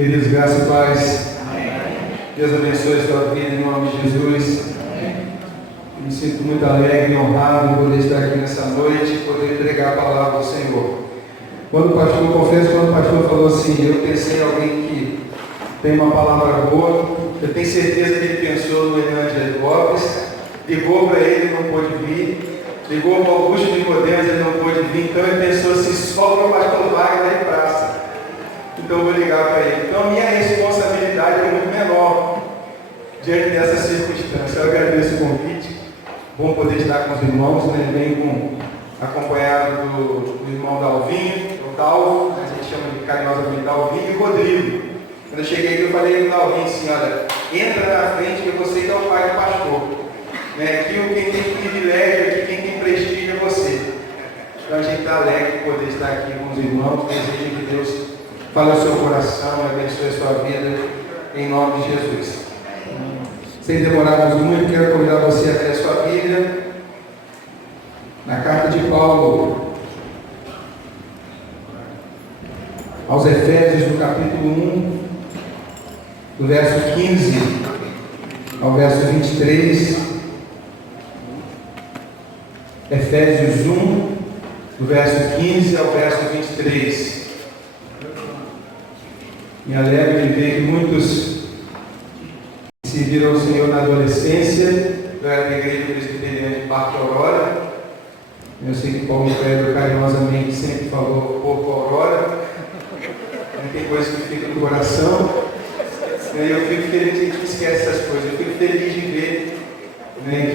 Queridos, graça e paz. Amém. Deus abençoe a sua vida em nome de Jesus. Eu me sinto muito alegre e honrado em poder estar aqui nessa noite e poder entregar a palavra do Senhor. Quando o pastor, confesso, quando o pastor falou assim, eu pensei em alguém que tem uma palavra boa, eu tenho certeza que ele pensou no Hernandes Lopes, ligou para ele, não pôde vir, ligou para o Augusto Nicodemus, ele não pôde vir, então ele pensou assim, só para o pastor Wagner de praça. Então eu vou ligar para ele. Então a minha responsabilidade é muito menor diante dessa circunstância. Eu agradeço o convite. Bom poder estar com os irmãos, né? Venho acompanhado do irmão Dalvinho, o Dalvo, a gente chama de carinhosamente Dalvinho, e Rodrigo. Quando eu cheguei aqui, eu falei para o Dalvinho assim, olha, entra na frente que você que é o pai do pastor. Né? Aqui quem tem privilégio, aqui quem tem prestígio é você. Então a gente está alegre de poder estar aqui com os irmãos, desejo que Deus fale ao seu coração, abençoe a sua vida, em nome de Jesus. Sem demorarmos muito, quero convidar você a ler a sua Bíblia, na carta de Paulo aos Efésios, no capítulo 1, do verso 15 ao verso 23. Efésios 1, do verso 15 ao verso 23. Me alegro de ver que muitos serviram ao Senhor na adolescência. Eu era da igreja presbiteriana de Parque Aurora. Eu sei que Paulo Pedro carinhosamente sempre falou Porto Aurora. Tem coisas que ficam no coração. Eu fico feliz, a gente esquece essas coisas. Eu fico feliz de ver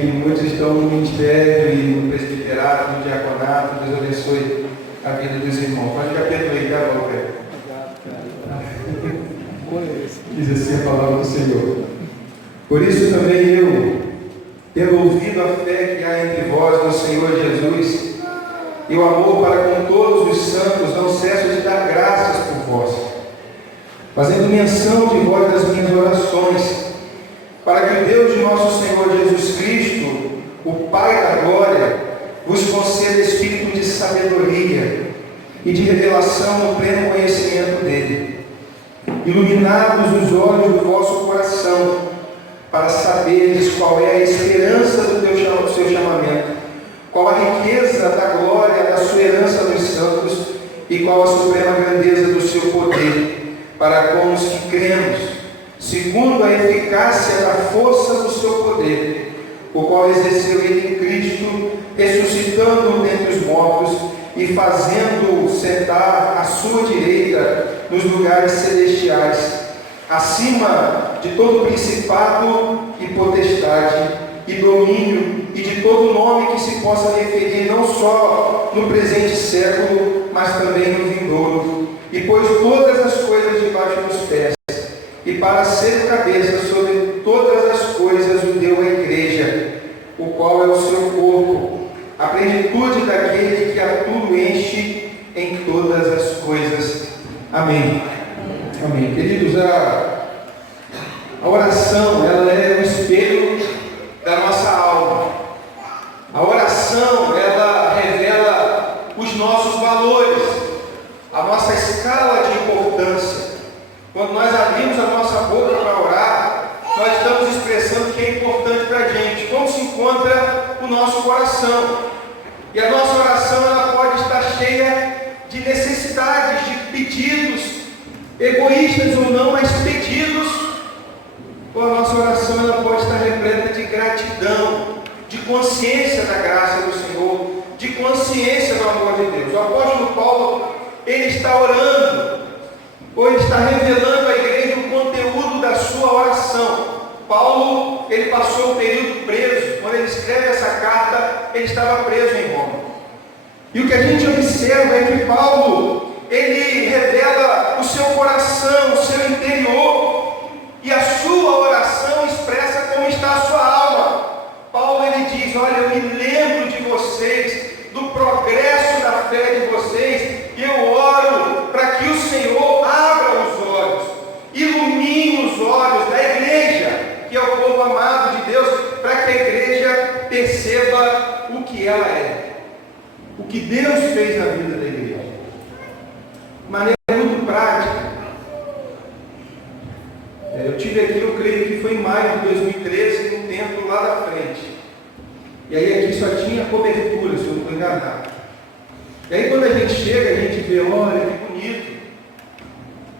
que muitos estão no ministério e no presbiterato, no diaconato. Deus abençoe a vida dos irmãos. Pode ficar perdoado, tá, Paulo Pedro? Diz assim a palavra do Senhor. Por isso também eu, tendo ouvido a fé que há entre vós no Senhor Jesus, e o amor para com todos os santos, não cesso de dar graças por vós, fazendo menção de vós das minhas orações, para que o Deus de nosso Senhor Jesus Cristo, o Pai da glória, vos conceda espírito de sabedoria e de revelação no pleno conhecimento dele, iluminados os olhos do vosso coração, para saberes qual é a esperança do seu chamamento, qual a riqueza da glória da sua herança nos santos, e qual a suprema grandeza do seu poder, para com os que cremos, segundo a eficácia da força do seu poder, o qual exerceu ele em Cristo, ressuscitando-o dentre os mortos, e fazendo-o sentar à sua direita nos lugares celestiais, acima de todo principado e potestade e domínio e de todo nome que se possa referir não só no presente século, mas também no vindouro, e pôs todas as coisas debaixo dos pés, e para ser cabeça sobre todas as coisas o deu à igreja, o qual é o seu corpo, a plenitude daquele que a tudo enche em todas as coisas. Amém. Amém. Queridos, a oração, ela é um espelho da nossa alma. A oração, ela revela os nossos valores, a nossa escala de importância. Quando nós abrimos a nossa boca para orar, nós estamos expressando o que é importante para a gente, como se encontra o nosso coração. E a nossa oração, ela pode estar cheia de necessidades, de pedidos, egoístas ou não, mas pedidos. Ou a nossa oração, ela pode estar repleta de gratidão, de consciência da graça do Senhor, de consciência do amor de Deus. O apóstolo Paulo, ele está orando, ou ele está revelando à igreja o conteúdo da sua oração. Paulo, ele passou um período preso. Quando ele escreve essa carta, ele estava preso em Roma. E o que a gente observa é que Paulo, ele revela o seu coração, o seu interior, e a sua oração expressa como está a sua alma. Paulo, ele diz, olha, eu me lembro de vocês, do progresso da fé de vocês, e eu oro para que o Senhor abra os olhos, ilumine os olhos da igreja, que é o povo amado de Deus, para que a igreja perceba o que ela é, o que Deus fez na vida da igreja. De maneira muito prática, tinha cobertura, se eu não estou enganado. E aí quando a gente chega, a gente vê, olha que bonito,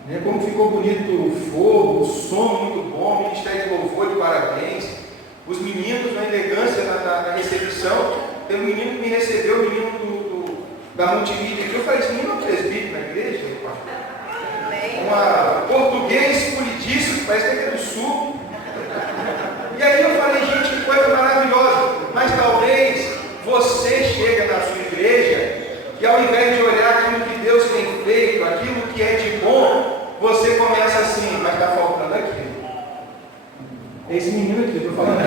né? Como ficou bonito o fogo, o som muito bom, o ministério de louvor de parabéns, os meninos na elegância na recepção. Tem um menino que me recebeu, o menino da multimídia aqui. Eu falei, esse menino é um presbítero na igreja? Português polidíssimo, parece que é do sul. E aí eu falei, gente, que coisa maravilhosa. Mas talvez você chega na sua igreja e ao invés de olhar aquilo que Deus tem feito, aquilo que é de bom, você começa assim, mas está faltando aquilo. É esse menino aqui, eu estou falando.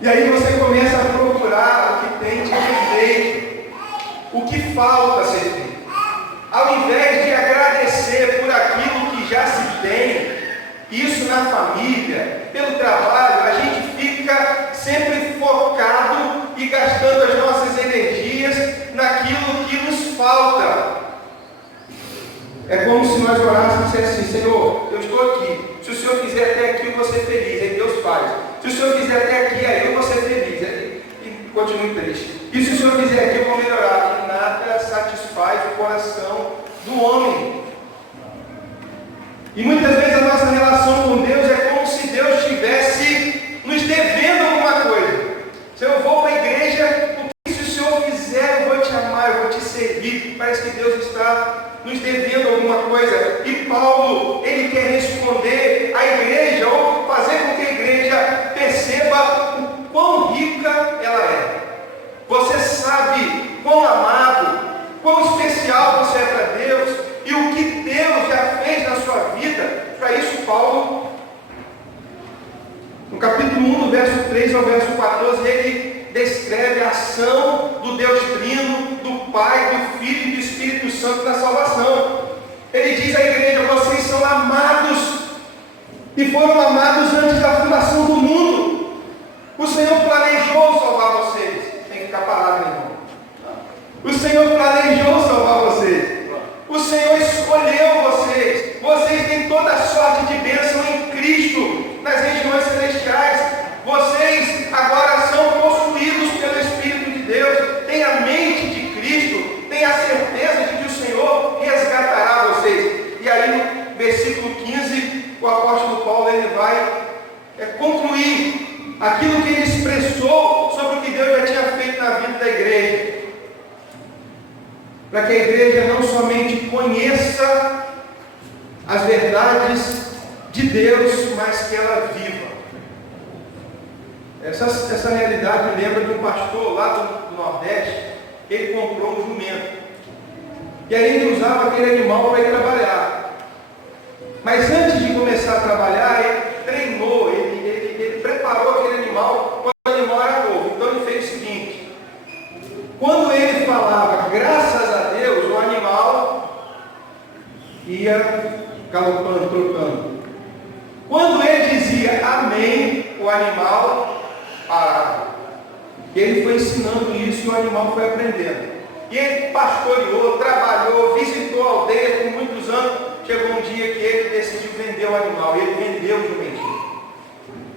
E aí você começa a procurar o que tem de defeito, o que falta ser feito. Ao invés de agradecer por aquilo que já se tem, isso na família, pelo trabalho, a gente fica sempre focado e gastando as nossas energias naquilo que nos falta. É como se nós orássemos e disséssemos assim, Senhor, eu estou aqui. Se o Senhor fizer até aqui, eu vou ser feliz. Aí Deus faz. Se o Senhor fizer até aqui, aí eu vou ser feliz. E continue triste. E se o Senhor fizer aqui, eu vou melhorar. E nada satisfaz o coração do homem. E muitas vezes a nossa relação com Deus é como se Deus estivesse nos devendo alguma coisa. Se eu vou para a igreja, porque se o Senhor fizer, eu vou te amar, eu vou te servir. Parece que Deus está nos devendo alguma coisa. E Paulo, ele quer responder à igreja, ou fazer com que a igreja perceba o quão rica ela é. Você sabe quão amado, quão especial você é para Deus, e o que Deus já fez na sua vida. Para isso, Paulo, no capítulo 1, do verso 3 ao verso 14, ele descreve a ação do Deus Trino, do Pai, do Filho e do Espírito Santo na salvação. Ele diz à igreja, vocês são amados, e foram amados antes da fundação do mundo. O Senhor planejou salvar vocês. Tem que ficar parado, irmão. O Senhor planejou salvar vocês. O Senhor escolheu vocês. Vocês têm toda a sorte de bênção em Cristo, nas regiões celestiais. Vocês agora são possuídos pelo Espírito de Deus. Têm a mente de Cristo. Têm a certeza de que o Senhor resgatará vocês. E aí no versículo 15, o apóstolo Paulo ele vai concluir aquilo que ele expressou sobre o que Deus já tinha feito na vida da igreja. Para que a igreja não somente conheça as verdades de Deus, mas que ela viva. Essa realidade me lembra de um pastor lá do Nordeste. Ele comprou um jumento. E aí ele usava aquele animal para ir trabalhar. Mas antes de começar a trabalhar, ele treinou, ele preparou aquele animal quando o animal era novo. Então ele fez o seguinte: quando ele falava graças a Deus, o animal ia galopando, trotando. Quando ele dizia amém, o animal parava. E ele foi ensinando isso e o animal foi aprendendo. E ele pastoreou, trabalhou, visitou a aldeia por muitos anos. Chegou um dia que ele decidiu vender o animal. E ele vendeu o jumentinho.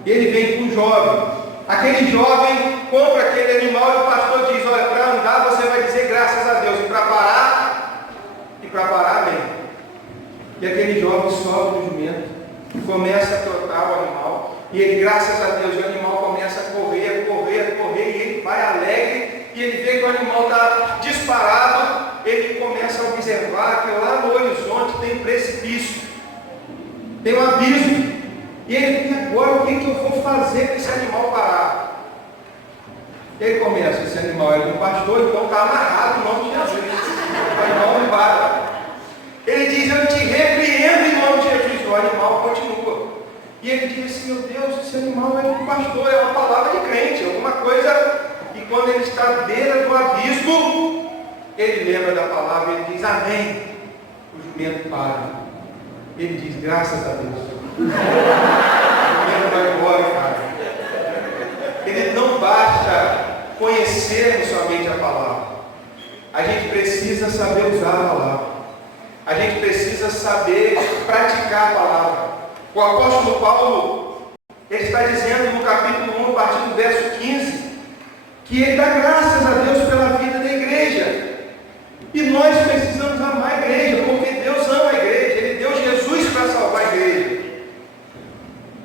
E ele vem com um jovem. Aquele jovem compra aquele animal e o pastor diz: olha, para andar você vai dizer graças a Deus. E para parar, amém. E aquele jovem sobe no jumento, começa a trotar o animal. E ele, graças a Deus, o animal começa a correr, e ele vai alegre. E ele vê que o animal está disparado. Ele começa a observar que lá no horizonte tem precipício, tem um abismo. E ele diz: agora o que eu vou fazer para esse animal parar? Ele começa: esse animal é um pastor, então está amarrado em nome de Jesus. O animal não para. Ele diz: eu te repreendo em nome de Jesus. O animal continua. E ele diz assim: meu Deus, esse animal é um pastor, é uma palavra de crente, alguma coisa. E quando ele está à beira do abismo, ele lembra da palavra, ele diz amém. O jumento para. Ele diz: graças a Deus. O jumento vai embora, cara. Ele não basta conhecer somente a palavra. A gente precisa saber usar a palavra. A gente precisa saber praticar a palavra. O apóstolo Paulo, Ele está dizendo no capítulo 1, a partir do verso 15, que ele dá graças a Deus pela vida da igreja. E nós precisamos amar a igreja, porque Deus ama a igreja. Ele deu Jesus para salvar a igreja.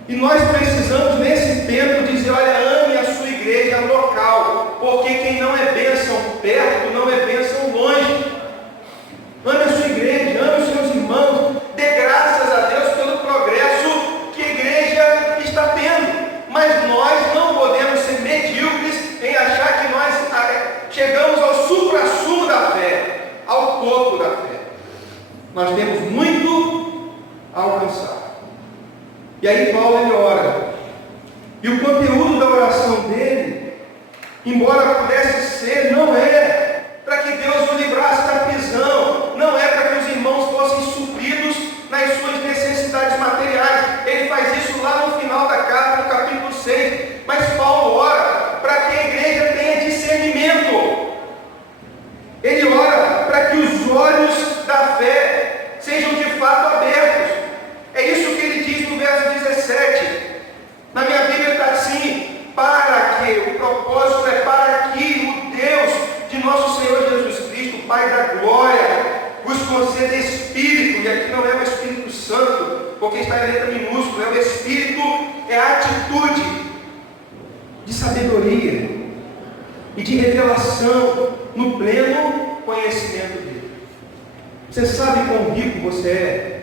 E nós precisamos, nesse tempo, dizer: olha, ame a sua igreja local, porque quem não é bênção perto, não é bênção longe. Ame a sua igreja, ame os seus irmãos, dê graças a Deus pelo progresso que a igreja está tendo. Mas nós não podemos ser medíocres em achar que nós chegamos ao supra-sumo da fé, ao topo da fé. Nós temos muito a alcançar. E aí Paulo ele ora. E o conteúdo da oração dele, embora pudesse ser, não é para que Deus o livrasse da prisão, não é para que os irmãos fossem supridos nas suas necessidades materiais. Ele faz isso lá no final da carta, no capítulo 6. Mas Paulo ora para que a igreja tenha discernimento. Ele ora para que os olhos da fé sejam de fato abertos. É isso que ele diz no verso 17. Na minha Bíblia está assim: para que, o propósito é para que o Deus de nosso Senhor Jesus Cristo, Pai da glória, vos conceda Espírito, e aqui não é o Espírito Santo, porque está em letra minúscula, é o Espírito, é a atitude de sabedoria e de revelação no pleno conhecimento dele. Você sabe quão rico você é?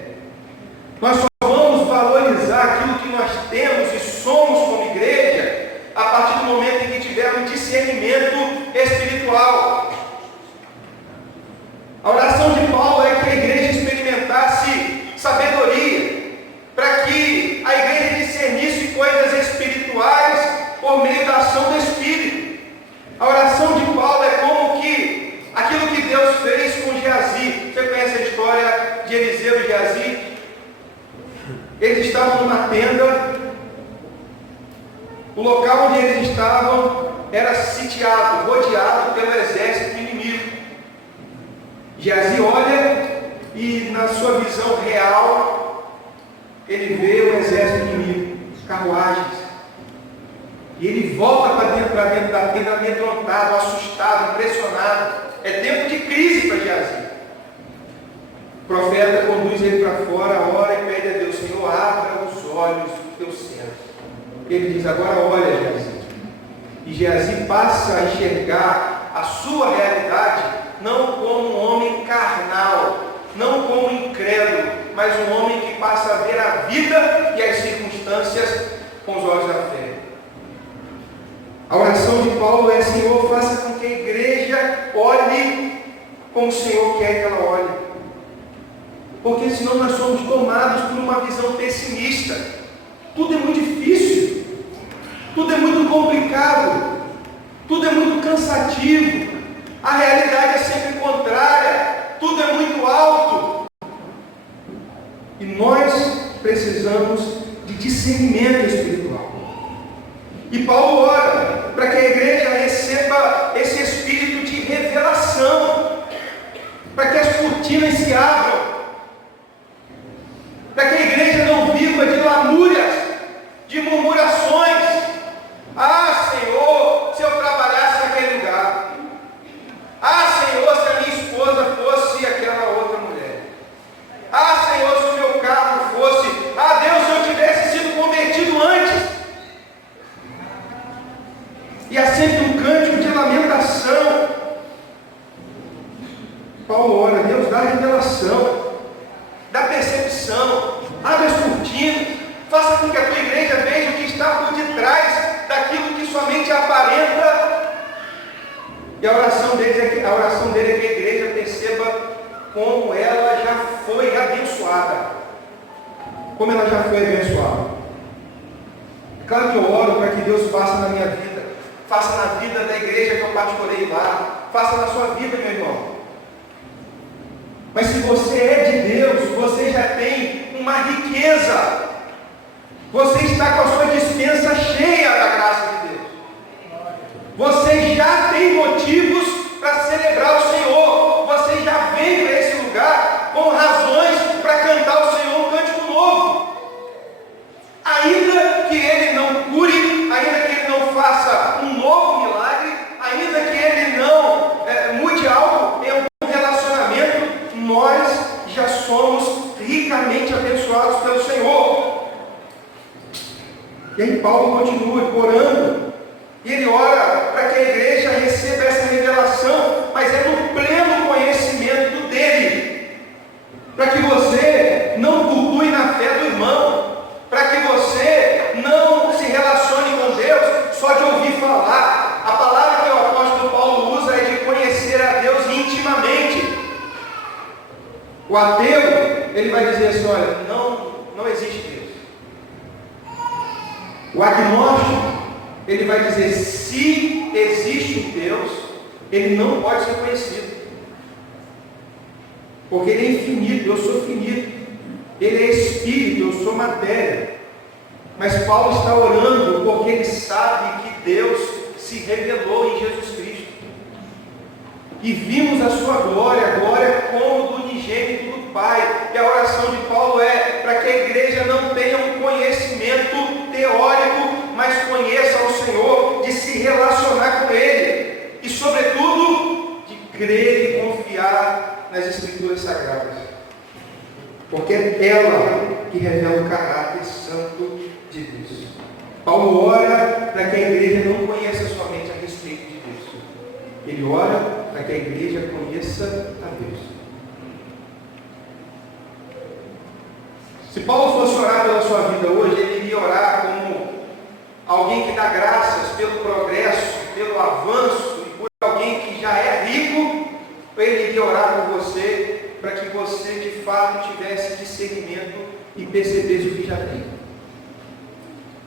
Nós só vamos valorizar aquilo que nós temos e somos como igreja a partir do momento em que tivermos discernimento espiritual. A oração de Paulo é que a igreja experimentasse sabedoria, para que a igreja discernisse coisas espirituais por meio da ação do Espírito. A oração de Paulo é como que aquilo que Deus fez com Geazi. Você conhece a história de Eliseu e Geazi? Eles estavam numa tenda. O local onde eles estavam era sitiado, rodeado pelo exército inimigo. Geazi olha e, na sua visão real, ele vê o exército inimigo, carruagens. E ele volta para dentro da tenda amedrontado, assustado, impressionado. É tempo de crise para Geazi. O profeta conduz ele para fora, ora e pede a Deus: Senhor, abra os olhos do teu servo. Ele diz: agora olha, Geazi. E Geazi passa a enxergar a sua realidade não como um homem carnal, não como um incrédulo, mas um homem que passa a ver a vida e as circunstâncias com os olhos da fé. A oração de Paulo é: Senhor, faça com que a igreja olhe como o Senhor quer que ela olhe. Porque senão nós somos tomados por uma visão pessimista. Tudo é muito difícil, tudo é muito complicado, tudo é muito cansativo, a realidade é sempre contrária, tudo é muito alto. E nós precisamos de discernimento espiritual. E Paulo ora para que a igreja receba esse espírito de revelação, para que as cortinas se abram, para que a igreja não viva de lamúrias, de murmurações. Ah, Senhor, se eu trabalhasse naquele lugar. Ah, Senhor, se a minha esposa fosse aquela outra mulher. Ah, Senhor, se o meu carro fosse. Ah, Deus, se eu tivesse sido convertido antes. E há sempre um cântico de lamentação. Paulo ora: Deus, dá revelação, dá percepção, abre as cortinas, faça com que a tua igreja veja o que está por detrás daquilo que somente aparenta. E a oração dele é que a igreja perceba como ela já foi abençoada. Como ela já foi abençoada. É claro que eu oro para que Deus faça na minha vida, faça na vida da igreja que eu pastorei lá, faça na sua vida, meu irmão. Mas se você é de Deus, você já tem uma riqueza. Você está com a sua dispensa cheia da graça de Deus. Você já tem motivos para celebrar o Senhor. Você já vem para esse lugar com razões para cantar o Senhor um cântico novo. Ainda que ele Paulo continua orando, e ele ora para que a igreja receba essa revelação, mas é no pleno conhecimento dele, para que você não cultue na fé do irmão, para que você não se relacione com Deus só de ouvir falar. A palavra que o apóstolo Paulo usa é de conhecer a Deus intimamente. O ateu, ele vai dizer assim, olha, não existe Deus. O agnóstico, ele vai dizer, se existe um Deus, ele não pode ser conhecido. Porque ele é infinito, eu sou finito. Ele é espírito, eu sou matéria. Mas Paulo está orando porque ele sabe que Deus se revelou em Jesus Cristo. E vimos a sua glória, a glória como do unigênito do Pai. E a oração de Paulo é para que a igreja não tenha um conhecimento teórico, mas conheça o Senhor, de se relacionar com Ele. E sobretudo, de crer e confiar nas Escrituras Sagradas. Porque é ela que revela o caráter santo de Deus. Paulo ora para que a igreja não conheça somente a respeito de Deus. Ele ora para que a igreja conheça a Deus. Se Paulo fosse orar pela sua vida hoje, ele iria orar como alguém que dá graças pelo progresso, pelo avanço, e por alguém que já é rico, ou ele iria orar por você, para que você de fato tivesse discernimento e percebesse o que já tem.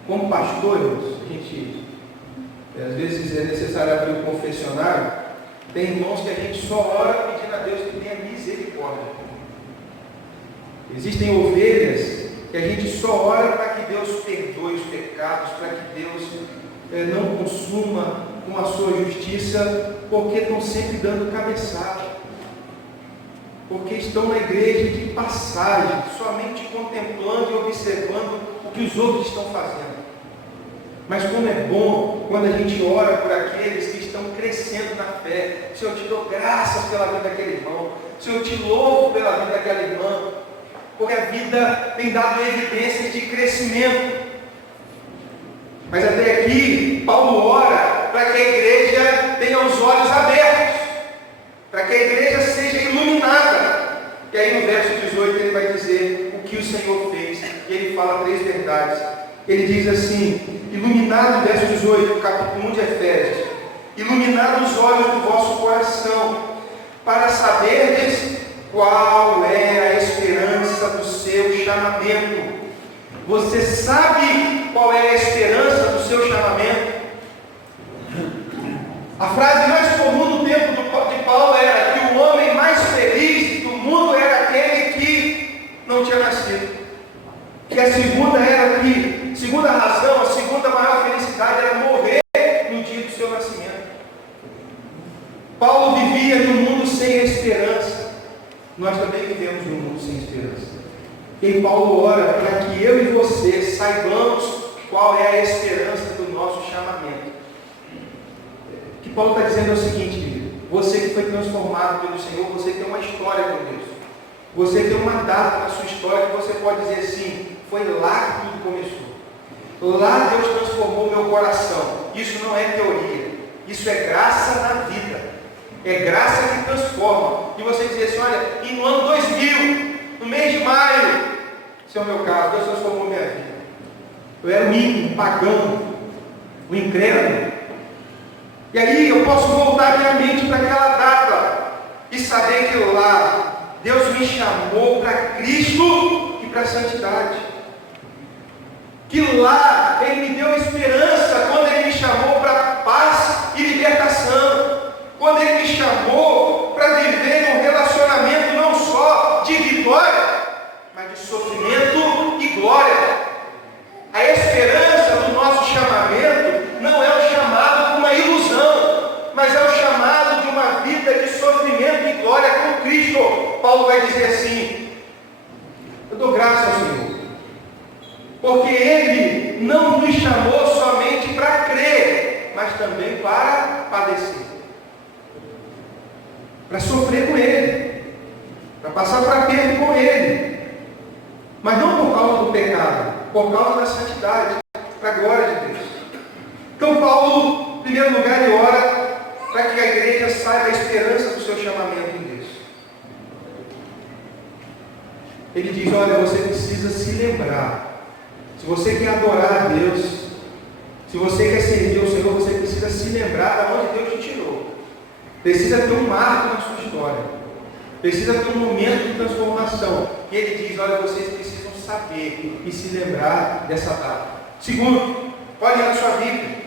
Como pastores, a gente, às vezes é necessário abrir o confessionário, tem irmãos que a gente só ora pedindo a Deus que tenha misericórdia. Existem ovelhas que a gente só ora para que Deus perdoe os pecados, para que Deus não consuma com a sua justiça, porque estão sempre dando cabeçada. Porque estão na igreja de passagem, somente contemplando e observando o que os outros estão fazendo. Mas como é bom quando a gente ora por aqueles que estão crescendo na fé. Senhor, eu te dou graças pela vida daquele irmão. Senhor, eu te louvo pela vida daquela irmã. Porque a vida tem dado evidências de crescimento. Mas até aqui, Paulo ora para que a igreja tenha os olhos abertos, para que a igreja seja iluminada. E aí no verso 18 ele vai dizer o que o Senhor fez. E ele fala 3 verdades. Ele diz assim, iluminado, verso 18, capítulo 1 de Efésios, iluminado os olhos do vosso coração, para saberdes qual é a esperança do seu chamamento. Você sabe qual é a esperança do seu chamamento? A frase mais comum no tempo de Paulo era que o homem mais feliz do mundo era aquele que não tinha nascido. Que a segunda razão, a segunda maior felicidade era morrer no dia do seu nascimento. Paulo vivia num mundo sem esperança. Nós também vivemos num mundo sem esperança. E Paulo ora para que eu e você saibamos qual é a esperança do nosso chamamento. O que Paulo está dizendo é o seguinte, querido: você que foi transformado pelo Senhor, você tem uma história com Deus. Você tem uma data na sua história que você pode dizer assim: foi lá que tudo começou. Lá Deus transformou o meu coração. Isso não é teoria, isso é graça na vida. É graça que transforma. E você dizer assim: olha, e no ano 2000, no mês de maio, esse é o meu caso, Deus transformou minha vida. Eu era um ímpio, um pagão, um incrédulo. E aí eu posso voltar minha mente para aquela data e saber que lá Deus me chamou para Cristo e para a santidade. Que lá Ele me deu esperança quando Ele me chamou para paz e libertação. Quando Ele me chamou para viver um relacionamento não só de vitória, mas de sofrimento e glória. A esperança do nosso chamamento não é o chamado de uma ilusão, mas é o chamado de uma vida de sofrimento e glória com Cristo. Paulo vai dizer assim: eu dou graças ao Senhor, porque Ele não nos chamou somente para crer, mas também para padecer, para sofrer com Ele, para passar para perto com Ele, mas não por causa do pecado, por causa da santidade. para a glória de Deus. Então Paulo, em primeiro lugar, ele ora para que a igreja saiba a esperança do seu chamamento em Deus. Ele diz, olha, você precisa se lembrar. Se você quer adorar a Deus, se você quer servir ao Senhor, você precisa se lembrar de onde Deus te tirou. Precisa ter um marco na sua história. Precisa ter um momento de transformação. E ele diz, olha, vocês precisam saber e se lembrar dessa data. Segundo, olhe na sua Bíblia.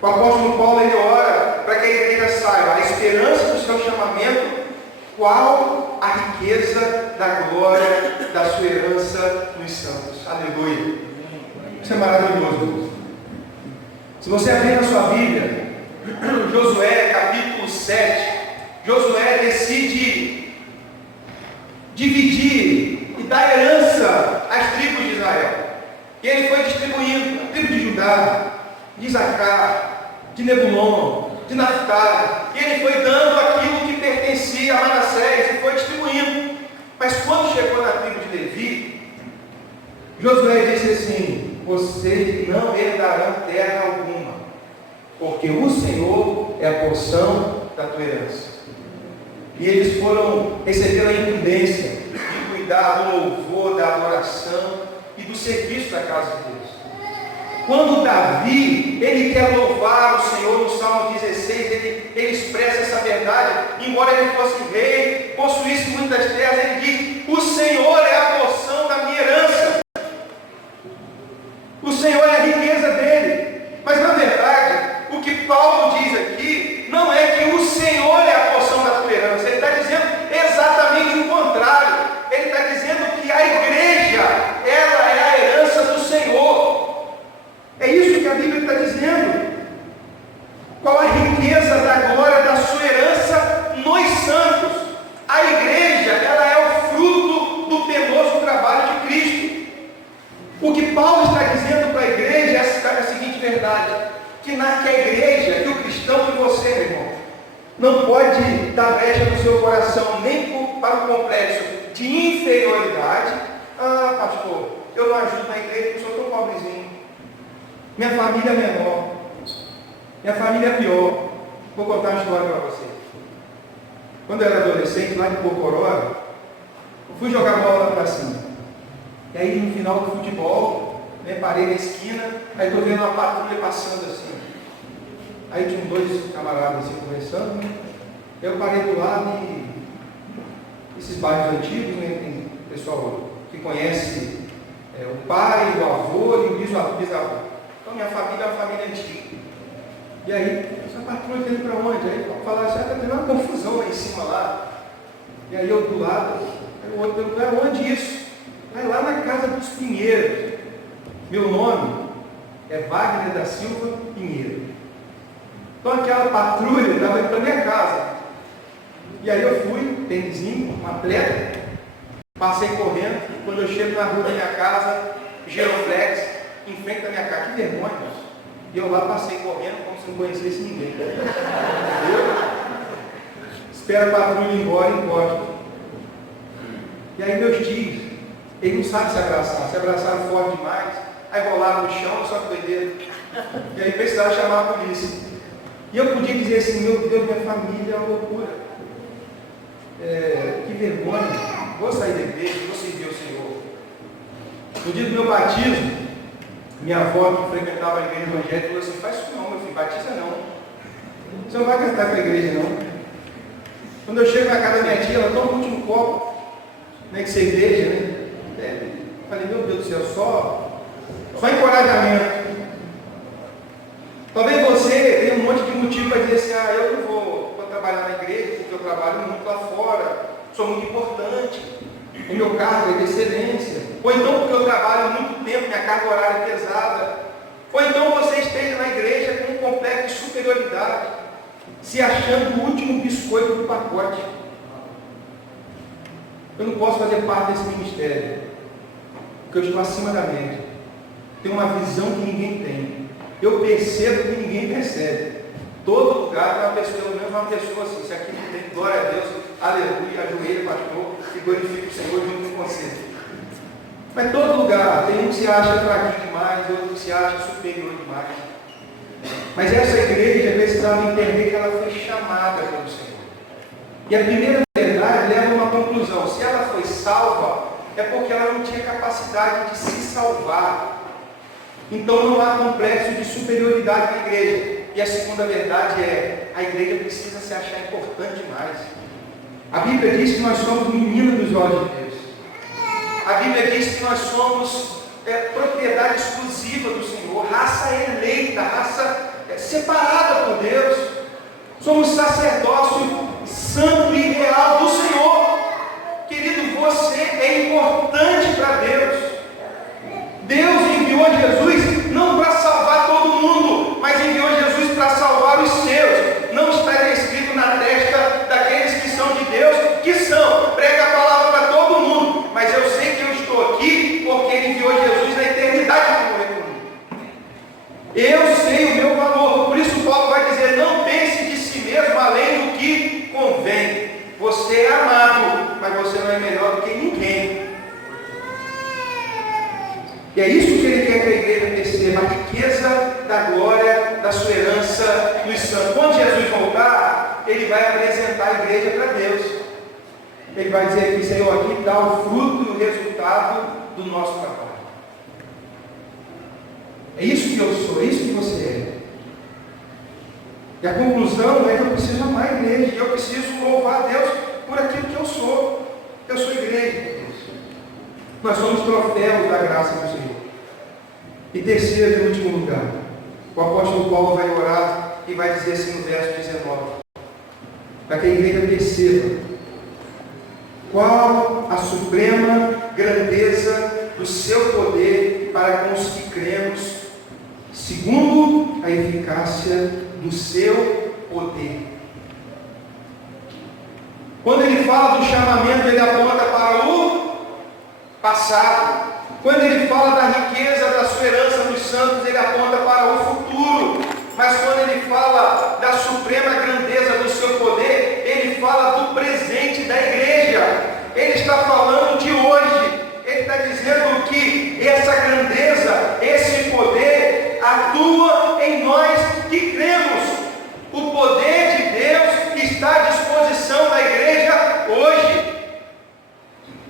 O apóstolo Paulo, ele ora para que a igreja saiba a esperança do seu chamamento, qual a riqueza da glória da sua herança nos santos. Aleluia. Isso é maravilhoso. Se você abrir na sua Bíblia, Josué, capítulo 7, Josué decide dividir e dar herança às tribos de Israel. E ele foi distribuindo a tribo de Judá, de Isacar, de Nebulon, de Naftali. E ele foi dando aquilo que pertencia a Manassés e foi distribuindo. Mas quando chegou na tribo de Levi, Josué disse assim: vocês não herdarão terra alguma, porque o Senhor é a porção da tua herança. E eles receberam a incumbência de cuidar do louvor, da adoração e do serviço da casa de Deus. Quando Davi, ele quer louvar o Senhor no Salmo 16, ele expressa essa verdade, embora ele fosse rei, possuísse muitas terras, ele diz: o Senhor é a porção da minha herança, o Senhor é a riqueza dele. Mas na verdade, o que Paulo diz aqui, não é que o Senhor é a porção da tua herança, ele está dizendo exatamente o contrário. Ele está dizendo que a igreja, ela é a herança do Senhor. É isso que a Bíblia está dizendo. Qual a riqueza da glória da sua herança nos santos? A igreja, ela é o fruto do penoso trabalho de Cristo. O que Paulo está dizendo para a igreja é a seguinte verdade: que a igreja, que o cristão, que você, meu irmão, não pode dar brecha no seu coração nem para o complexo de inferioridade. Ah, pastor, eu não ajudo na igreja porque eu sou tão pobrezinho. Minha família é menor. Minha família é pior. Vou contar uma história para você. Quando eu era adolescente, lá de Pocoró, eu fui jogar bola lá para cima. E aí no final do futebol, parei na esquina, aí estou vendo uma patrulha passando assim. Aí tinham dois camaradas assim conversando, Eu parei do lado e esses bairros antigos, tem pessoal que conhece o pai, o avô e o bisavô. Então minha família é uma família antiga. E aí, essa patrulha está indo para onde? Aí falaram assim, está tendo uma confusão lá em cima lá. E aí eu do lado, aí o outro perguntou, onde isso? Aí lá na casa dos Pinheiros. Meu nome é Wagner da Silva Pinheiro. Então aquela patrulha estava indo para minha casa. E aí eu fui, tênisinho, um atleta, passei correndo, e quando eu chego na rua da minha casa, giroflex, em frente da minha casa, que vergonha, moço. E eu lá passei correndo como se não conhecesse ninguém. Espero a patrulha ir embora e encosto. E aí meus tios, eles não sabem se abraçaram forte demais, aí rolaram no chão, só que doideira. E aí precisaram chamar a polícia. E eu podia dizer assim, meu Deus, minha família é uma loucura. Que vergonha, vou sair da igreja, vou servir o Senhor. No dia do meu batismo, minha avó que frequentava a igreja evangélica falou assim, faz isso não, meu filho, batiza não. Você não vai cantar para a igreja não. Quando eu chego na casa da minha tia, ela toma o último copo, que cerveja, né? Eu falei, meu Deus do céu, só encorajamento. Talvez você tenha um monte de motivo para dizer assim, eu não vou trabalhar na igreja, porque eu trabalho muito lá fora, sou muito importante, o meu cargo é de excelência, ou então porque eu trabalho muito tempo, minha carga horária é pesada, ou então você esteja na igreja com um complexo de superioridade, se achando o último biscoito do pacote. Eu não posso fazer parte desse ministério, porque eu estou acima da média, tenho uma visão que ninguém tem, eu percebo que ninguém percebe. Todo lugar tem uma pessoa, pelo menos uma pessoa assim, se aqui não tem, glória a Deus, aleluia, ajoelha, pastor, e glorifica o Senhor junto com você. Mas todo lugar tem um que se acha fraquinho demais, outro que se acha superior demais. Mas essa igreja precisava entender que ela foi chamada pelo Senhor. E a primeira verdade leva a uma conclusão: se ela foi salva, é porque ela não tinha capacidade de se salvar. Então não há complexo de superioridade na igreja. E a segunda verdade é: a igreja precisa se achar importante demais. A Bíblia diz que nós somos meninos dos olhos de Deus. A Bíblia diz que nós somos propriedade exclusiva do Senhor, raça eleita, raça separada por Deus. Somos sacerdócio santo e real do Senhor. Querido, você é importante para Deus. Deus enviou Jesus não para salvar todo mundo, mas enviou Jesus para salvar os seus. Não está escrito na testa daqueles que são de Deus, que são. Prega a palavra para todo mundo, mas eu sei que eu estou aqui porque Ele enviou Jesus na eternidade para morrer por mim. Eu sei o meu valor, por isso Paulo vai dizer: não pense de si mesmo além do que convém. Você é amado, mas você não é melhor do que ninguém. E é isso que ele quer que a igreja perceba: a riqueza da glória da sua herança nos santos. Quando Jesus voltar, ele vai apresentar a igreja para Deus. Ele vai dizer aqui: Senhor, aqui está o fruto e o resultado do nosso trabalho. É isso que eu sou, é isso que você é. E a conclusão é que eu preciso amar a igreja, e eu preciso louvar a Deus por aquilo que eu sou. Eu sou igreja de Deus. Nós somos troféus da graça do Senhor. E terceiro e último lugar, o apóstolo Paulo vai orar e vai dizer assim no verso 19, para que a igreja perceba qual a suprema grandeza do seu poder para com os que cremos, segundo a eficácia do seu poder. Quando ele fala do chamamento, ele aponta para o passado. Quando ele fala da riqueza da sua herança nos santos, ele aponta para o futuro. Mas quando ele fala da suprema grandeza do seu poder, ele fala do presente da igreja. Ele está falando de hoje. Ele está dizendo que essa grandeza, esse poder, atua em nós que cremos. O poder de Deus está à disposição da igreja hoje.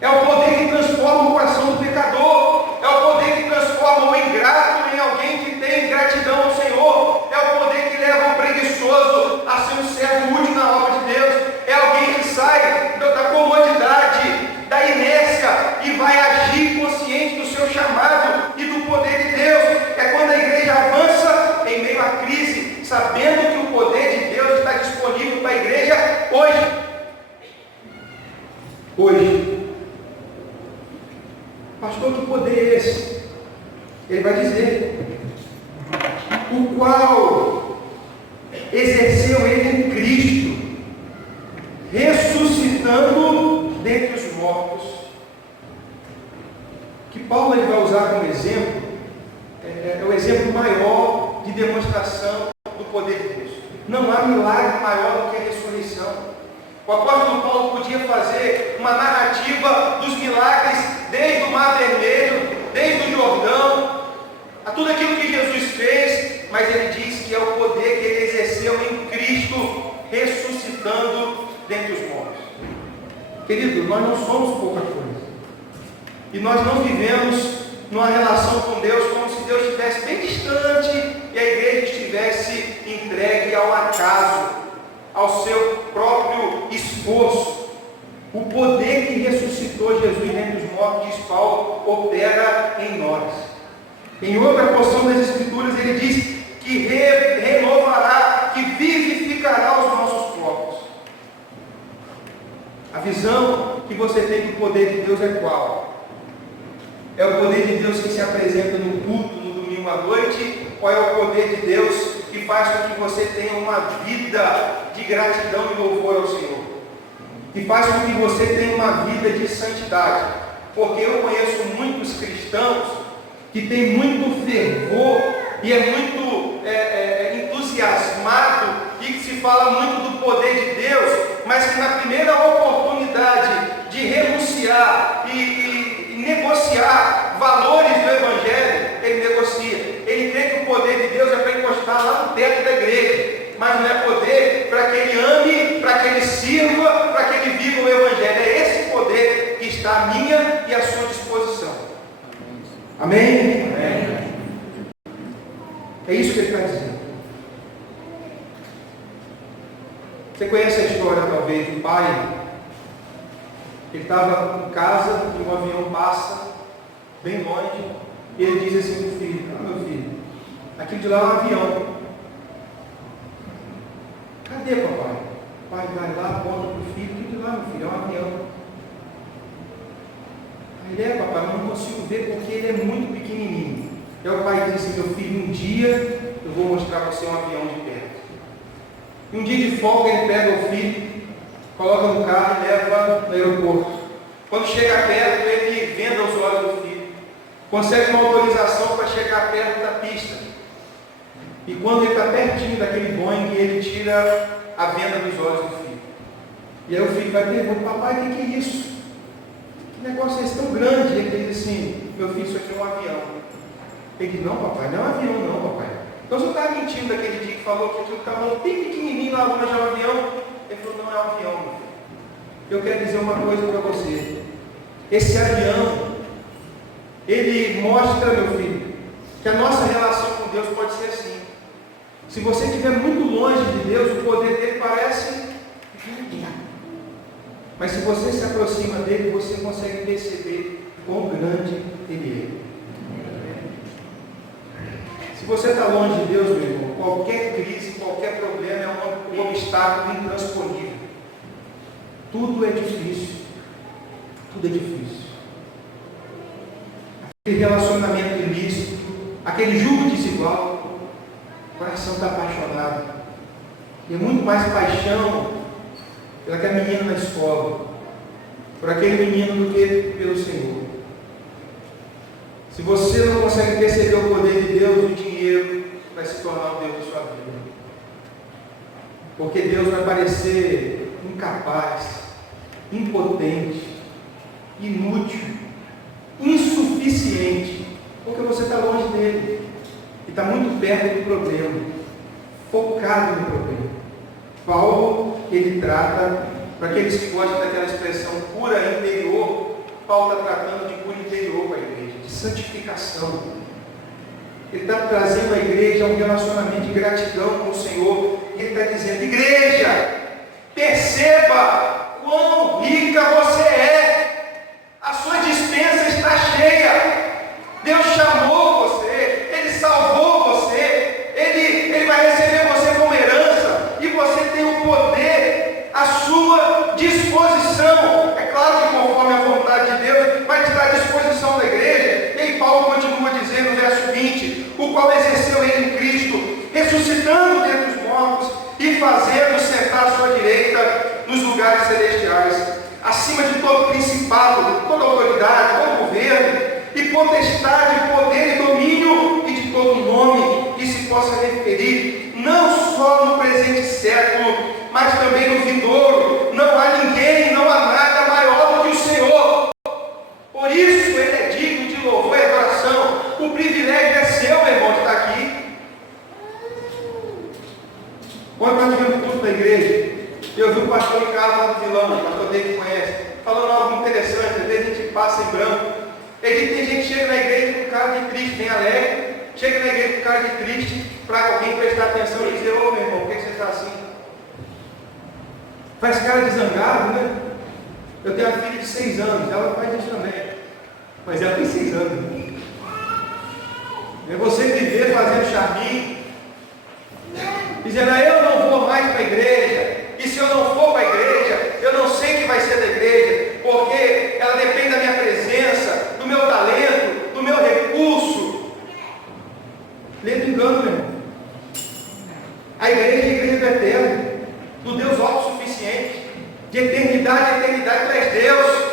É o poder que transforma o coração do pecador. É o poder que transforma o ingrato em alguém que tem gratidão ao Senhor. É o poder que leva o preguiçoso a ser um servo útil na obra de Deus. É alguém que sai da comodidade, da inércia e vai agir consciente do seu chamado e do poder de Deus. É quando a igreja avança em meio à crise, sabendo que o poder de Deus está disponível para a igreja hoje. Hoje. Pastor, que poder é esse? Ele vai dizer: o qual exerceu ele em Cristo, ressuscitando dentre os mortos. Que Paulo ele vai usar como exemplo, é o exemplo maior de demonstração do poder de Deus. Não há milagre maior do que a ressurreição. O apóstolo Paulo podia fazer uma narrativa dos milagres desde o Mar Vermelho, desde o Jordão, a tudo aquilo que Jesus fez, mas ele diz que é o poder que ele exerceu em Cristo, ressuscitando dentre os mortos. Querido, nós não somos pouca coisa. E nós não vivemos numa relação com Deus como se Deus estivesse bem distante e a igreja estivesse entregue ao acaso, ao seu próprio esforço. O poder que ressuscitou Jesus dentre os mortos, diz Paulo, opera em nós. Em outra porção das Escrituras ele diz que renovará, que vivificará os nossos corpos. A visão que você tem do poder de Deus é qual? É o poder de Deus que se apresenta no culto, no domingo à noite? Ou é o poder de Deus que faz com que você tenha uma vida de gratidão e louvor ao Senhor? Que faz com que você tenha uma vida de santidade? Porque eu conheço muitos cristãos que têm muito fervor e é muito entusiasmado e que se fala muito do poder de Deus, mas que na primeira oportunidade de renunciar e negociar valores do Evangelho, ele negocia. Ele crê que o poder de Deus é para encostar lá no teto da igreja, mas não é poder para que ele ame, para que ele sirva, para que ele viva o Evangelho. É esse poder que está à minha e à sua disposição. Amém? Amém. É isso que ele está dizendo. Você conhece a história, talvez, do pai? Ele estava em casa e um avião passa bem longe e ele diz assim para o filho: ah, meu filho, aquilo de lá é um avião. Cadê, papai? O pai vai lá, aponta para o filho: aquilo de lá, meu filho, é um avião. Aí ele: é, papai, mas não consigo ver porque ele é muito pequenininho. Aí o pai diz assim: meu filho, um dia eu vou mostrar para você um avião de perto. E um dia de folga ele pega o filho, coloca no carro e leva no aeroporto. Quando chega perto, ele venda os olhos do filho, consegue uma autorização para chegar perto da pista. E quando ele está pertinho daquele Boeing, ele tira a venda dos olhos do filho. E aí o filho vai perguntar: papai, o que é isso? Que negócio é esse tão grande? E ele diz assim: meu filho, isso aqui é um avião. Ele diz: não, papai, não é um avião não, papai. Então você está mentindo daquele dia que falou que aquilo estava bem pequenininho lá longe, é um avião? Ele falou: não é um avião, meu filho. Eu quero dizer uma coisa para você. Esse avião, ele mostra, meu filho, que a nossa relação com Deus pode ser assim. Se você estiver muito longe de Deus, o poder dele parece pequenininho. Mas se você se aproxima dele, você consegue perceber quão grande ele é. Se você está longe de Deus, meu irmão, qualquer crise, qualquer problema é um obstáculo intransponível. Tudo é difícil. Tudo é difícil. Aquele relacionamento ilícito, aquele julgo desigual, o coração está apaixonado. E é muito mais paixão pelaquela menina na escola, por aquele menino do que pelo Senhor. Se você não consegue perceber o poder de Deus, o dinheiro vai se tornar o Deus da sua vida. Porque Deus vai parecer incapaz, impotente, inútil, insuficiente, porque você está longe dele e está muito perto do problema, focado no problema. Paulo, ele trata, para aqueles que gostam daquela expressão cura interior, Paulo está tratando de cura interior para a igreja, de santificação. Ele está trazendo a igreja a um relacionamento de gratidão com o Senhor. E ele está dizendo: igreja, perceba quão rica você é. A sua dispensa está cheia. Deus chamou você, Ele salvou você, Ele vai receber você como herança. E você tem o poder à sua disposição. É claro que conforme a vontade de Deus, vai estar à disposição da igreja. E aí Paulo continua dizendo no verso 20: o qual exerceu ele em Cristo, ressuscitando dentre os mortos e fazendo sentar à sua direita nos lugares celestiais, acima de todo principado, toda autoridade, todo governo, e potestade, poder e domínio, e de todo nome que se possa referir, não só no presente século, mas também no vindouro. Não há ninguém, não há nada maior do que o Senhor. Por isso Ele é digno de louvor e adoração. O privilégio é seu, meu irmão, de estar aqui. Quando nós tivemos culto na igreja, eu vi o pastor Ricardo lá do Vilão, o pastor dele que conhece, falando algo interessante. Às vezes a gente passa em branco. Ele tem gente que chega na igreja com cara de triste, bem alegre, chega na igreja com cara de triste, para alguém prestar atenção e dizer: ô meu irmão, por que você está assim? Faz cara de zangado, né? Eu tenho uma filha de 6 anos, ela faz isso também, mas ela tem 6 anos. É você viver fazendo charminho, dizendo: eu não vou mais para a igreja, e se eu não for para a igreja, eu não sei o que vai ser da igreja, porque ela depende da minha presença, do meu talento, do meu recurso. Lê do engano, meu irmão. A igreja é a igreja do eterno, do Deus autossuficiente, de eternidade a eternidade. Tu és Deus,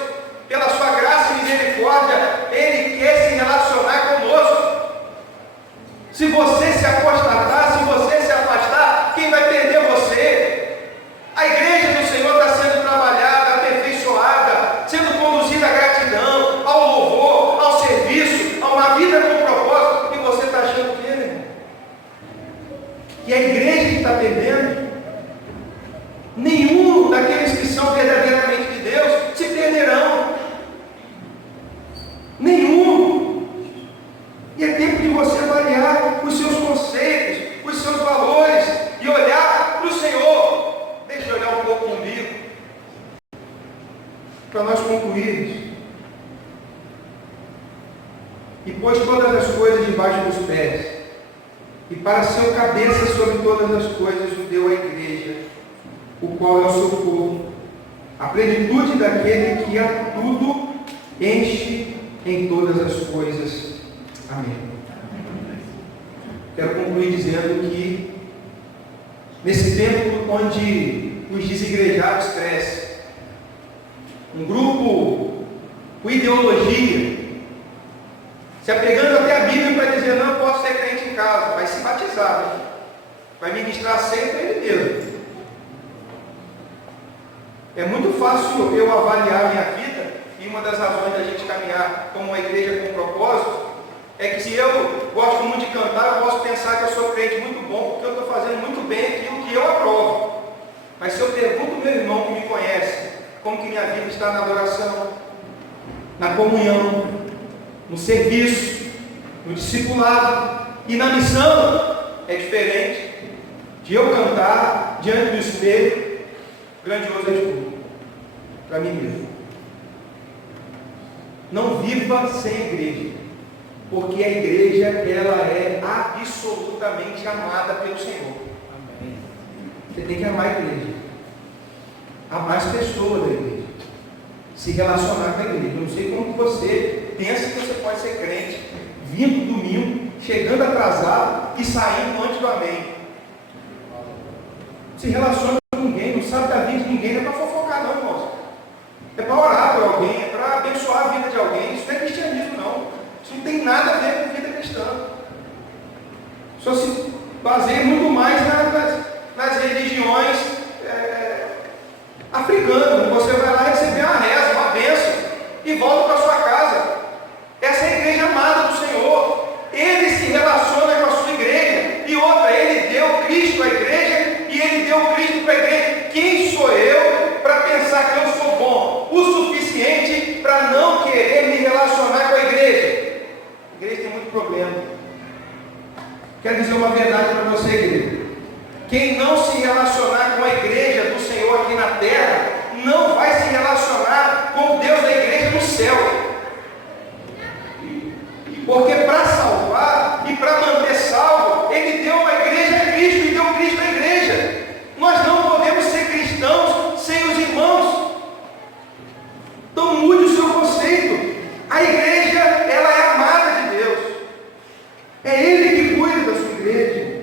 pela sua graça e misericórdia, Ele quer se relacionar conosco. Se você se apostatar, se você se afastar, quem vai perder você? A igreja do Senhor está sendo trabalhada, aperfeiçoada, sendo conduzida à gratidão, ao louvor, Nenhum daqueles que são verdadeiramente de Deus se perderão. Nenhum. E é tempo de você avaliar os seus conceitos, os seus valores e olhar para o Senhor. Deixa eu olhar um pouco comigo, para nós concluirmos. E pôs todas as coisas debaixo dos pés, e para ser o cabeça sobre todas as coisas o deu à igreja, o qual é o seu corpo, a plenitude daquele que a tudo enche em todas as coisas. Amém. Quero concluir dizendo que nesse tempo onde os desigrejados crescem, um grupo com ideologia, se apegando até a Bíblia para dizer, não, eu posso ser crente em casa, vai se batizar, né? Vai ministrar sempre ele mesmo. É muito fácil eu avaliar a minha vida, e uma das razões da gente caminhar como uma igreja com propósito, é que se eu gosto muito de cantar, eu posso pensar que eu sou crente muito bom, porque eu estou fazendo muito bem aquilo que eu aprovo. Mas se eu pergunto ao meu irmão que me conhece, como que minha vida está na adoração, na comunhão, no serviço, no discipulado e na missão, é diferente de eu cantar diante do espelho, grandioso é tudo, para mim mesmo. Não viva sem igreja, porque a igreja, ela é absolutamente amada pelo Senhor. Amém. Você tem que amar a igreja, amar as pessoas da igreja, se relacionar com a igreja. Eu não sei como você pensa que você pode ser crente, vindo domingo, chegando atrasado e saindo antes do amém. Se relaciona com ninguém, não sabe da vida de ninguém, não é para fofocar não, irmãos. É para orar por alguém, é para abençoar a vida de alguém. Isso não é cristianismo não. Isso não tem nada a ver com vida cristã. Só se baseia muito mais nas religiões africanas. Você vai lá receber uma reza, uma bênção e volta para sua casa. Essa é a igreja amada do Senhor. Ele se relaciona com a sua igreja. E outra, ele deu Cristo à igreja e ele deu Cristo para a igreja. Quem sou eu para pensar que eu sou bom o suficiente para não querer me relacionar com a igreja? A igreja tem muito problema. Quero dizer uma verdade para você, igreja. Quem não se relacionar com a igreja do Senhor aqui na terra, não vai se relacionar com o Deus da igreja no céu. Porque para salvar e para manter salvo, Ele deu a igreja a Cristo e deu Cristo à igreja. Nós não podemos ser cristãos sem os irmãos. Então mude o seu conceito. A igreja, ela é amada de Deus. É Ele que cuida da sua igreja.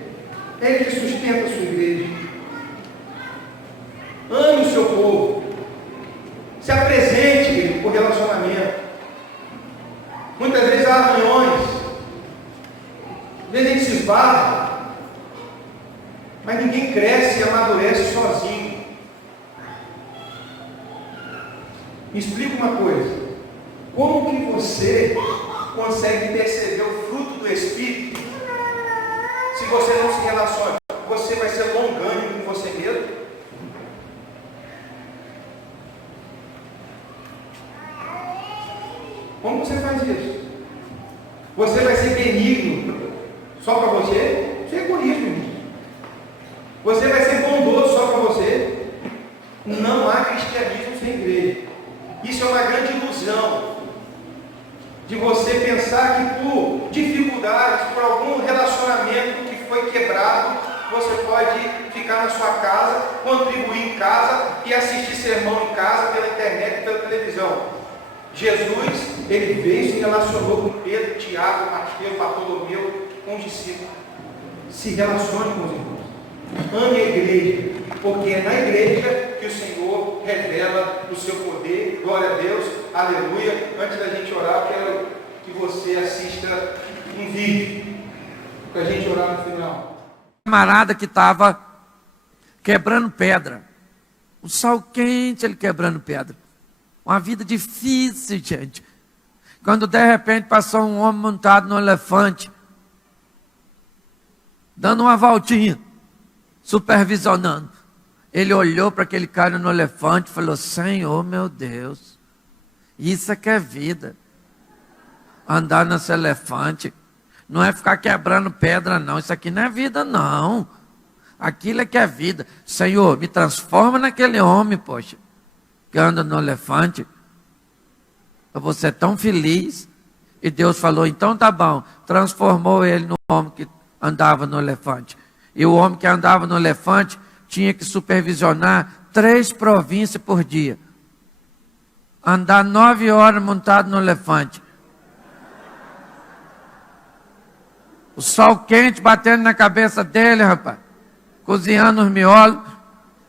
É Ele que sustenta a sua igreja. Ame o seu povo. Se apresente por relacionamento. Muitas vezes há arranhões. Às vezes a gente se esbarra. Mas ninguém cresce e amadurece sozinho. Me explica uma coisa. Como que você consegue perceber o fruto do Espírito se você não se relaciona? Você vai ser longânimo com você mesmo? Como você faz isso? Você vai ser benigno só para você? Isso é egoísmo, irmão. Você vai ser bondoso só para você? Não há cristianismo sem igreja. Isso é uma grande ilusão de você pensar que por dificuldades, por algum relacionamento que foi quebrado, você pode ficar na sua casa, contribuir em casa e assistir sermão em casa, pela internet e pela televisão. Jesus, ele veio e se relacionou com Pedro, Tiago, Mateus, Bartolomeu, com os discípulos. Se relacione com os irmãos. Ame a igreja, porque é na igreja que o Senhor revela o seu poder. Glória a Deus, aleluia. Antes da gente orar, eu quero que você assista um vídeo para a gente orar no final. Camarada que estava quebrando pedra, o sol quente, ele quebrando pedra. Uma vida difícil, gente. Quando de repente passou um homem montado no elefante, dando uma voltinha, supervisionando. Ele olhou para aquele cara no elefante e falou: Senhor, meu Deus, isso é que é vida. Andar nesse elefante não é ficar quebrando pedra, não. Isso aqui não é vida, não. Aquilo é que é vida. Senhor, me transforma naquele homem, poxa, que anda no elefante. Eu vou ser tão feliz. E Deus falou: então tá bom. Transformou ele no homem que andava no elefante. E o homem que andava no elefante tinha que supervisionar 3 províncias por dia. Andar 9 horas montado no elefante. O sol quente batendo na cabeça dele, rapaz. Cozinhando os miolos.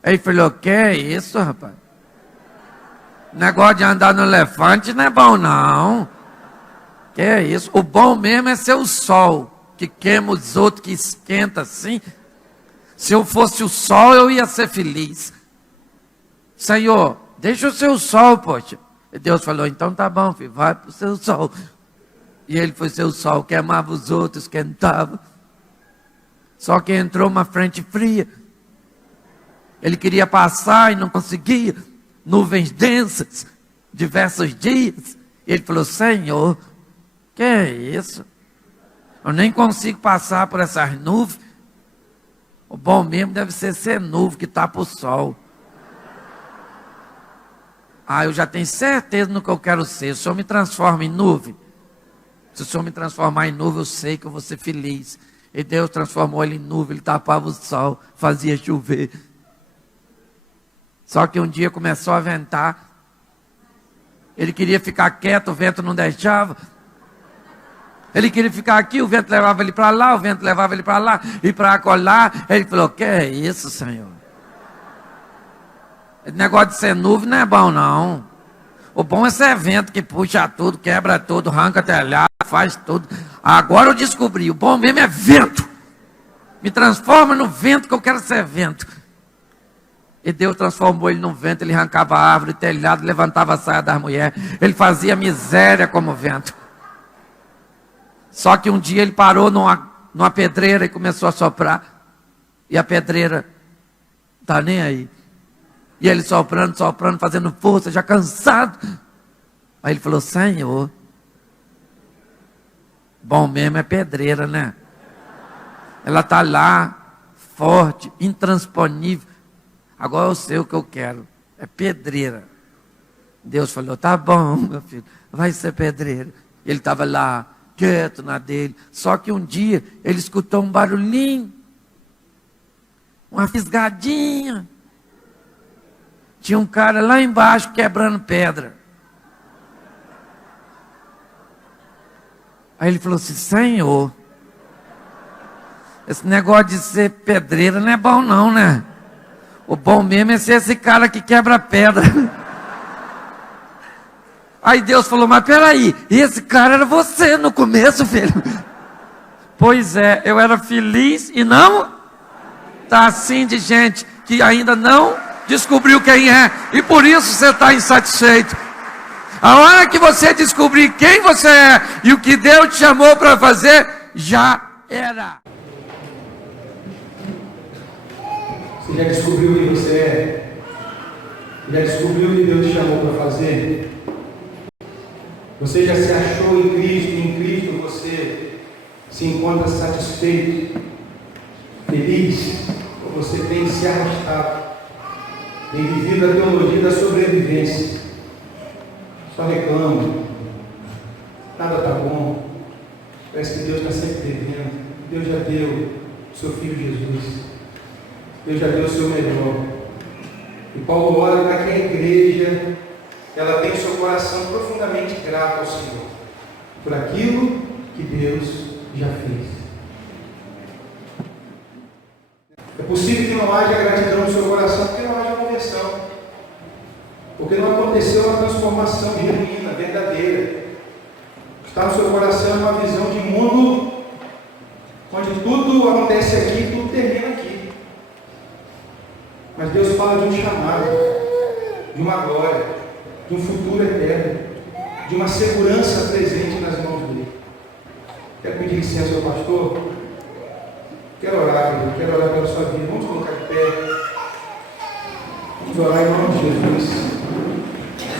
Aí falou: que é isso, rapaz? Negócio de andar no elefante não é bom, não. Que é isso? O bom mesmo é ser o sol, que queima os outros, que esquenta assim. Se eu fosse o sol, eu ia ser feliz. Senhor, deixa eu ser o sol, poxa. E Deus falou: então tá bom, filho, vai para o seu sol. E ele foi ser o sol, queimava os outros, esquentava. Só que entrou uma frente fria. Ele queria passar e não conseguia. Nuvens densas, diversos dias. Ele falou: Senhor, que é isso? Eu nem consigo passar por essas nuvens. O bom mesmo deve ser nuvem que tapa o sol. Eu já tenho certeza no que eu quero ser. O Senhor me transforma em nuvem. Se o Senhor me transformar em nuvem, eu sei que eu vou ser feliz. E Deus transformou ele em nuvem, ele tapava o sol, fazia chover. Só que um dia começou a ventar. Ele queria ficar quieto, o vento não deixava. Ele queria ficar aqui, o vento levava ele para lá, o vento levava ele para lá e para acolá. Ele falou: que é isso, Senhor? Esse negócio de ser nuvem não é bom, não. O bom é ser vento que puxa tudo, quebra tudo, arranca telhado, faz tudo. Agora eu descobri, o bom mesmo é vento. Me transforma no vento, que eu quero ser vento. E Deus transformou ele num vento. Ele arrancava a árvore, telhado, levantava a saia das mulheres. Ele fazia miséria como vento. Só que um dia ele parou numa pedreira e começou a soprar. E a pedreira tá nem aí. E ele soprando, fazendo força, já cansado. Aí ele falou: Senhor, bom mesmo é pedreira, né? Ela está lá, forte, intransponível. Agora eu sei o que eu quero, é pedreira. Deus falou: tá bom, meu filho, vai ser pedreira. Ele estava lá, quieto na dele. Só que um dia ele escutou um barulhinho, uma fisgadinha. Tinha um cara lá embaixo quebrando pedra. Aí ele falou assim: Senhor, esse negócio de ser pedreira não é bom não, né? O bom mesmo é ser esse cara que quebra pedra. Aí Deus falou: mas peraí, esse cara era você no começo, filho. Pois é, eu era feliz e não está assim de gente que ainda não descobriu quem é. E por isso você está insatisfeito. A hora que você descobrir quem você é e o que Deus te chamou para fazer, já era. Você já descobriu quem você é? Já descobriu o que Deus te chamou para fazer? Você já se achou em Cristo? E em Cristo você se encontra satisfeito, feliz? Ou você tem se arrastado, tem vivido a teologia da sobrevivência? Só reclama, nada está bom, parece que Deus está sempre devendo. Deus já deu o seu Filho Jesus, Deus já deu o seu melhor. E Paulo ora para que a igreja ela tenha o seu coração profundamente grato ao Senhor por aquilo que Deus já fez. É possível que não haja gratidão no seu coração porque não haja conversão, porque não aconteceu uma transformação genuína, verdadeira. Está no seu coração uma visão de mundo onde tudo acontece aqui e tudo termina aqui. Mas Deus fala de um chamado, de uma glória, de um futuro eterno, de uma segurança presente nas mãos dele. Quero pedir licença ao pastor. Quero orar pela sua vida. Vamos colocar de pé. Vamos orar em nome de Jesus.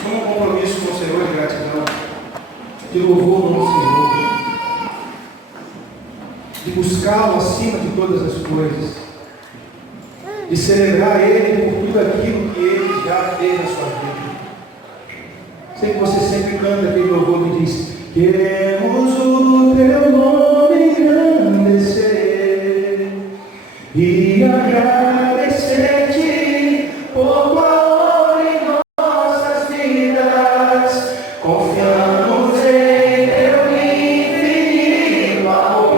Foi um compromisso com o Senhor de gratidão, de louvor no nome do Senhor, de buscá-lo acima de todas as coisas, de celebrar Ele por tudo aquilo que Ele já fez na sua vida. Sei que você sempre canta aquele louvor que diz: queremos o teu nome engrandecer e agradecer-te por tua obra em nossas vidas. Confiamos em teu infinito amor,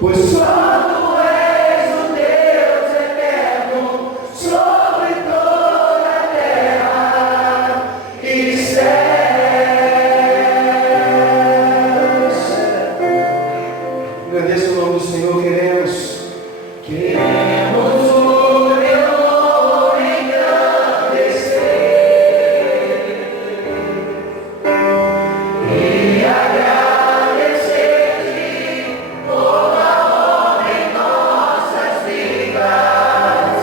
pois só tu és o Deus eterno sobre toda a terra e céus. Agradeço o nome do Senhor. Queremos o teu nome engrandecer e agradecer-te por a obra em nossas vidas.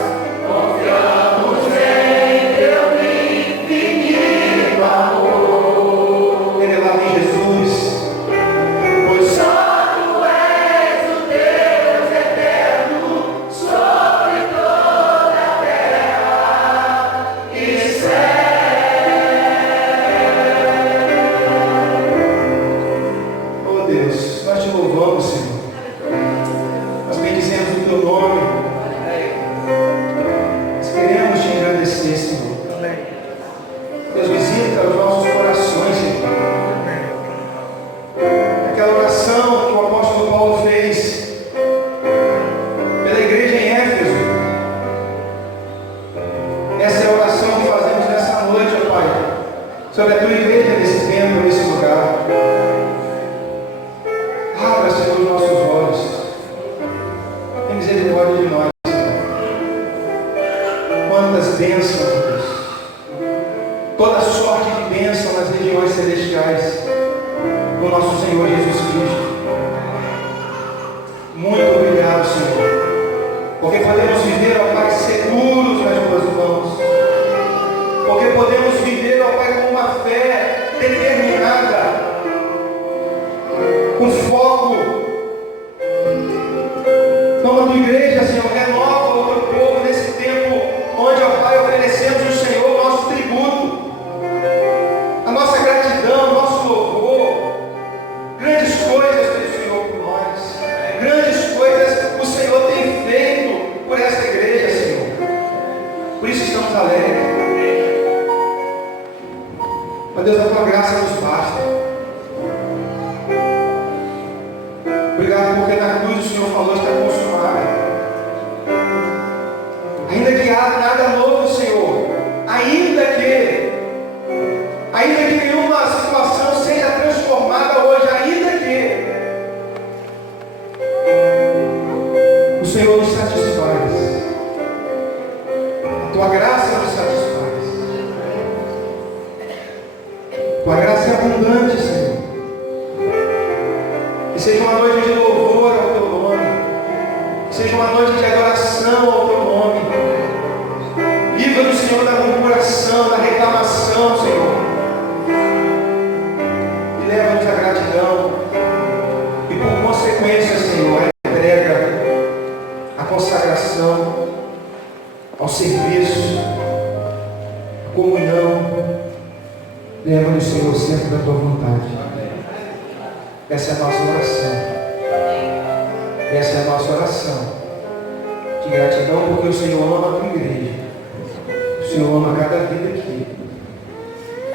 Confiamos em teu infinito amor. Elevado em Jesus, pois só tu és o Deus eterno sobre toda a terra e céus. Oh Deus, nós te louvamos, Senhor. Nós bendizemos o teu nome. Nós queremos te agradecer, Senhor. Deus, visita os nossos corações, Senhor. Aquela oração que o apóstolo Paulo fez pela igreja em Éfeso. Essa é a oração que fazemos nessa noite, ó Pai, sobre a tua igreja nesse tempo, nesse lugar. Abra, Senhor, os nossos olhos. Tem misericórdia de nós, Senhor. Quantas bênçãos, Deus. Toda sorte de bênção nas regiões celestiais do nosso Senhor Jesus Cristo. Muito obrigado, Senhor, porque podemos viver, ó Pai, seguros nas tuas mãos, porque podemos viver, ó Pai, com uma fé determinada, com foco. Toma a tua igreja, Senhor, renova o teu povo nesse tempo onde, ó Pai, oferecemos ao Senhor o nosso tributo, a nossa gratidão, o nosso louvor. Grandes coisas tem o Senhor por nós, grandes coisas o Senhor tem feito por essa igreja, Senhor. Por isso estamos alegres. Ó Deus, a tua graça nos basta. Obrigado porque na cruz o Senhor falou: está consumado. Ainda que há nada novo, Senhor, ainda que nenhuma situação seja transformada hoje, ainda que o Senhor nos satisfaz, a tua graça nos satisfaz, tua graça é abundante, Senhor. Que seja uma noite de louvor ao teu nome, que seja uma noite de adoração ao teu nome. Livra-nos, Senhor, da murmuração, da reclamação, Senhor. E leva-nos à gratidão. E por consequência, Senhor, a entrega, a consagração, ao serviço, a comunhão. Leva-nos, Senhor, sempre da tua vontade. Essa é a nossa oração. Essa é a nossa oração. De gratidão, porque o Senhor ama a tua igreja. O Senhor ama cada vida aqui.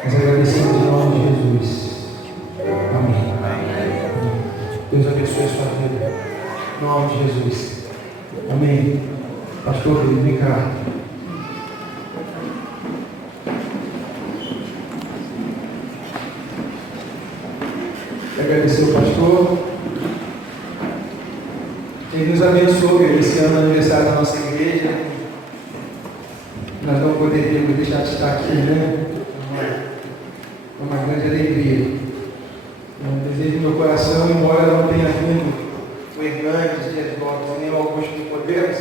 Nós agradecemos em nome de Jesus. Amém. Deus abençoe a sua vida. Em nome de Jesus. Amém. Pastor, querido, vem cá. Agradecer ao pastor. Ele nos abençoou esse ano, aniversário da nossa igreja. Nós não poderíamos deixar de estar aqui, né? Uma grande alegria. Um desejo no meu coração, embora não tenha vindo o Hernandes, nem o Augusto Podemos,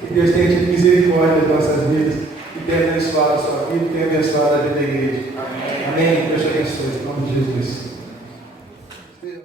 Que Deus tenha tido misericórdia das nossas vidas e tenha abençoado a sua vida e tenha abençoado a vida da igreja. Amém. Amém. Deus te abençoe. Em nome de Jesus.